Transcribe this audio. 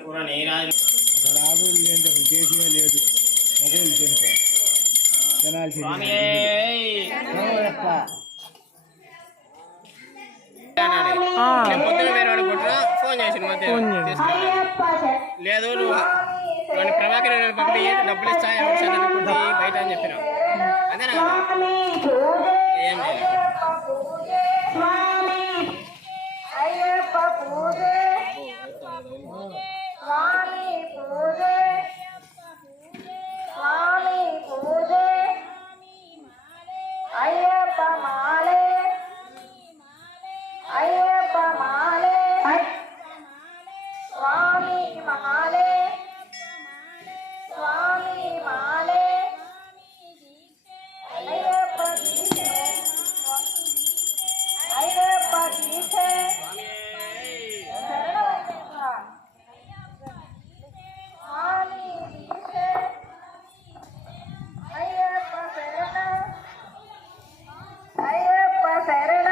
అక్కడ ఆవులు ఏంటో దేశమే లేదు. తినాల్సింది ఫోన్ చేసిండు. లేదు నువ్వు ప్రభాకర్ పంపి డబ్బులు ఇస్తా ఎవరు చదువుకుంటే బయట అని చెప్పిన. అదేనా? కదా? ఏం లేదు. అయ్యప్ప పూజ 哪里不对？ತೆರಳ